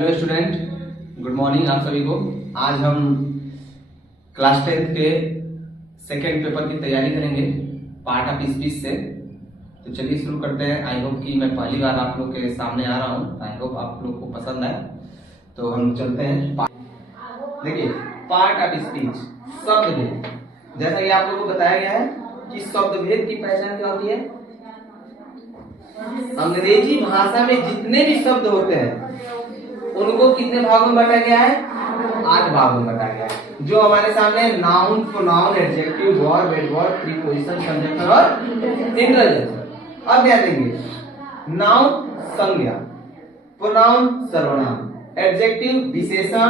Hello student, good morning आप सभी को। आज हम क्लास 10 के सेकेंड पेपर की तैयारी करेंगे पार्ट ऑफ स्पीच से। तो चलिए शुरू करते हैं। आई होप कि मैं पहली बार आप लोग के सामने आ रहा हूँ। आई होप आप लोग को पसंद आए। तो हम चलते हैं। देखिए, पार्ट ऑफ स्पीच, शब्द भेद। जैसा कि आप लोगों को बताया गया है कि शब्द भेद की पहचान क्या होती है। अंग्रेजी भाषा में जितने भी शब्द होते हैं उनको कितने भागों में बांटा गया है? 8 भागों में बांटा गया है। जो हमारे सामने noun, pronoun, adjective, verb, adverb, preposition, conjunction और इंटरजेक्शन। अब ध्यान देंगे, नाउन संज्ञा, प्रोनाउन सर्वनाम, एडजेक्टिव विशेषण,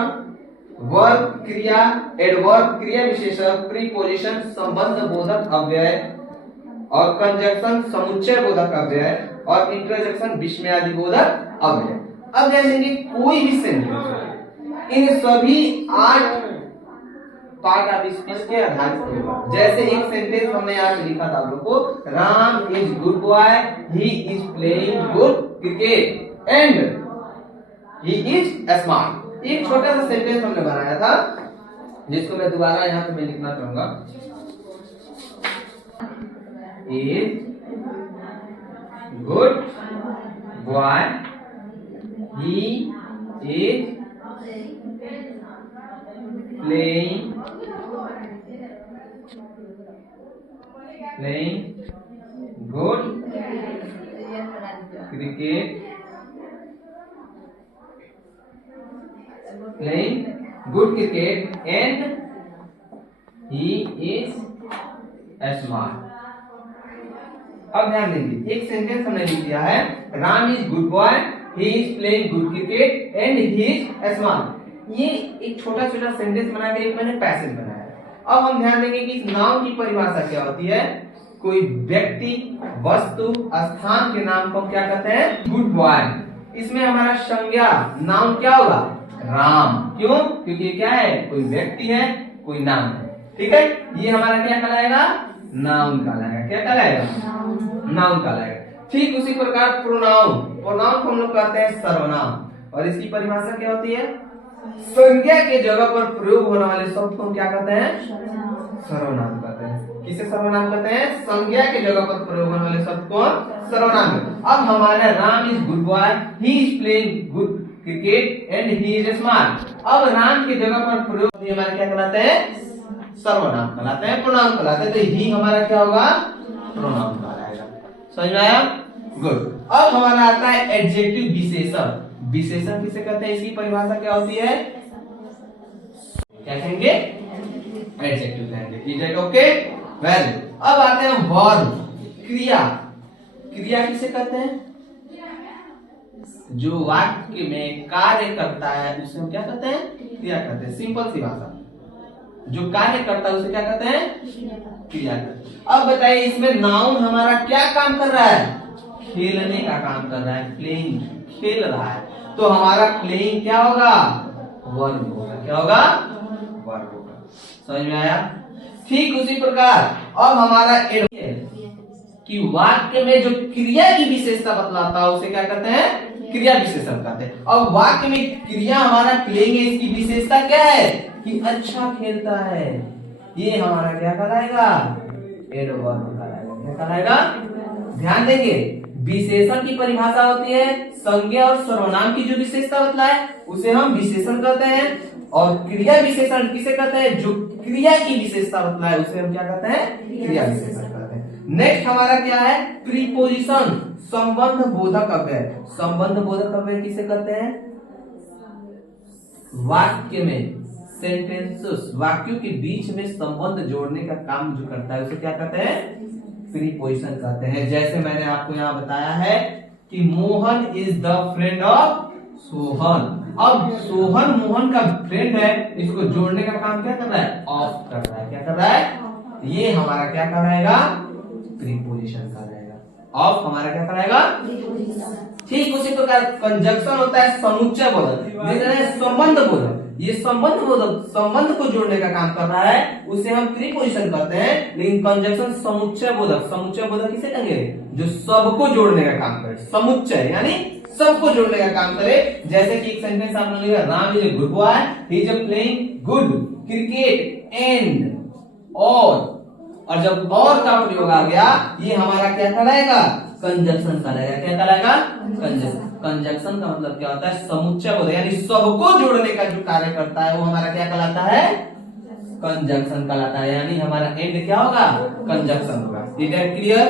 वर्ब क्रिया, एडवर्ब क्रिया विशेषण, प्रीपोजिशन संबंध बोधक अव्यय और कंजंक्शन समुच्चय बोधक अव्यय और इंटरजेक्शन विस्मयादि बोधक अव्यय। अब ध्यान देंगे, कोई भी सेंटेंस इन सभी 8 पार्ट ऑफ स्पीच के आधार पर होगा। जैसे एक सेंटेंस हमने यहाँ पे लिखा था आप लोग को, Ram is good boy, he is playing good cricket and he is smart. एक छोटा सा सेंटेंस हमने बनाया था जिसको मैं दोबारा यहाँ पे मैं लिखना चाहूंगा। Is good boy, he is playing good cricket, and he is smart। अब ध्यान देंगे, एक सेंटेंस हमने लिख दिया है, Ram is good boy, he is playing good cricket and he is smart। ये एक छोटा छोटा सेंटेंस बना के एक मैंने पैसेज बनाया। अब हम ध्यान देंगे कि इस नाम की परिभाषा क्या होती है। कोई व्यक्ति, वस्तु, स्थान के नाम को क्या कहते हैं? Good boy. इसमें हमारा संज्ञा नाम क्या होगा? राम। क्यों? क्योंकि ये क्या है? कोई व्यक्ति है, कोई नाम है। ठीक है, ये हमारा क्या कहलाएगा? नाउन कहलाएगा। क्या कहलाएगा? नाउन कहलाएगा। ठीक उसी प्रकार प्रोनाउन, प्रोनाउन को हम लोग कहते हैं सर्वनाम। और इसकी परिभाषा क्या होती है? संज्ञा के जगह पर प्रयोग होने वाले शब्द को हम क्या कहते हैं? सर्वनाम कहते हैं। किसे सर्वनाम कहते हैं? संज्ञा के जगह पर प्रयोग होने वाले शब्द को सर्वनाम। अब हमारा Ram is good boy, he is playing good cricket and he is smart. अब राम की जगह पर प्रयोग हमारे क्या कहलाते हैं? सर्वनाम कहलाते हैं, प्रोनाउन कहलाते हैं। तो ही हमारा क्या होगा? प्रोनाउन कहलाएगा। समझ में आया? गुड। अब हमारा आता है एडजेक्टिव विशेषण। विशेषण किसे कहते हैं? इसकी परिभाषा क्या होती है? क्या कहेंगे? एडजेक्टिव कहेंगे। ठीक है, ओके, वेरी। अब आते हैं वर्ब, क्रिया। क्रिया किसे कहते हैं? जो वाक्य में कार्य करता है उसे हम क्या कहते हैं? क्रिया कहते हैं। सिंपल सी भाषा, जो कार्य करता है उसे क्या कहते हैं? क्रिया कहते हैं। अब बताइए, इसमें नाउन हमारा क्या काम कर रहा है? खेलने का काम कर रहा है। प्लेइंग, खेल रहा है। तो हमारा प्लेइंग क्या होगा? वर्ब होगा। क्या होगा? वर्ब होगा। समझ में आया? ठीक उसी प्रकार अब हमारा कि वाक्य में जो क्रिया की विशेषता बतलाता है उसे क्या कहते हैं? क्रिया विशेषण कहते हैं। अब वाक्य में क्रिया हमारा प्लेइंग है, इसकी विशेषता क्या है? कि अच्छा खेलता है। ये हमारा क्या कहलाएगा? एडवर्ब कहलाएगा। क्या कहलाएगा? ध्यान देंगे, विशेषण की परिभाषा होती है संज्ञा और सर्वनाम की जो विशेषता बतलाए उसे हम विशेषण कहते हैं। और क्रिया विशेषण किसे कहते हैं? जो क्रिया की विशेषता बतलाए उसे हम क्या कहते हैं? क्रिया विशेषण कहते हैं। नेक्स्ट हमारा क्या है? प्रीपोजिशन, संबंध बोधक अव्यय। संबंध बोधक अव्यय किसे कहते हैं? वाक्य में, सेंटेंसेस, वाक्यों के बीच में संबंध जोड़ने का काम जो करता है उसे क्या कहते हैं? प्रीपोजिशन कहते हैं। जैसे मैंने आपको यहाँ बताया है कि Mohan is the friend of Sohan. अब सोहन मोहन का फ्रेंड है, इसको जोड़ने का काम क्या कर रहा है? ऑफ कर रहा है। क्या कर रहा है? ये हमारा क्या कहलाएगा? प्रीपोजिशन कहलाएगा। ऑफ हमारा क्या कहलाएगा? ठीक उसी प्रकार कंजंक्शन होता है समुच्चय बोधक, संबंध बोधक। ये संबंध बोधक, संबंध को जोड़ने का काम कर रहा है उसे हम प्रीपोजिशन कहते हैं। लेकिन कंजंक्शन समुच्चय बोधक, समुच्चय बोधक किसे कहेंगे? जो सबको जोड़ने का काम करे। समुच्चय यानी सबको जोड़ने का काम करे। जैसे कि एक सेंटेंस आपने लिखा, Ram is a good boy, he is playing good cricket and और जब और का प्रयोग आ गया, ये हमारा क्या कहलाएगा? कंजक्शन कहलाएगा। क्या कहलाएगा? कंजक्शन। कंजक्शन का मतलब क्या होता है? समुच्चय बोध, यानी सबको जोड़ने का जो कार्य करता है वो हमारा क्या कहलाता है? कंजक्शन कहलाता है। यानी हमारा एंड क्या होगा? कंजक्शन होगा। Is that clear?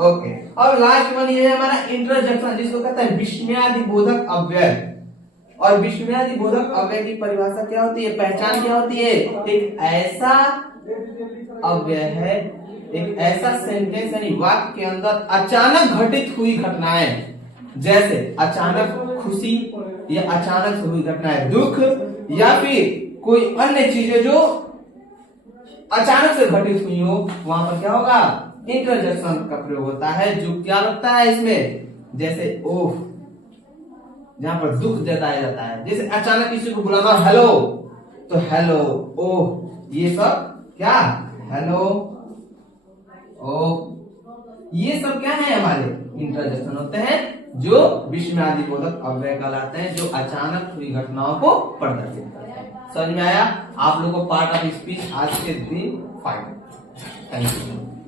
ओके। और लास्ट वन ये है हमारा इंटरजेक्शन, जिसको कहते हैं विस्मयादिबोधक अव्यय। और विस्मयादिबोधक अव्यय की परिभाषा क्या होती है? पहचान क्या होती है? एक ऐसा अव्यय है, एक ऐसा सेंटेंस यानी वाक्य के अंदर अचानक घटित हुई घटनाएं, जैसे अचानक खुशी या अचानक से हुई घटनाएं, दुख या फिर कोई अन्य चीजें जो अचानक से घटित हुई हो, वहां पर क्या होगा? इंटरजेक्शन का प्रयोग होता है। जो क्या लगता है इसमें? जैसे ओह, जहां पर दुख जताया जाता है। जैसे अचानक किसी को बुलाना, हेलो, तो हेलो, ओह, ये सब क्या? हेलो, ओह, ये सब क्या है? हमारे इंटरजेक्शन होते हैं, जो विस्मयादिबोधक अव्यय कहलाते हैं, जो अचानक हुई घटनाओं को प्रदर्शित करते हैं। समझ में आया? आप लोगों को पार्ट ऑफ स्पीच आज के दिन फाइनल। Thank you.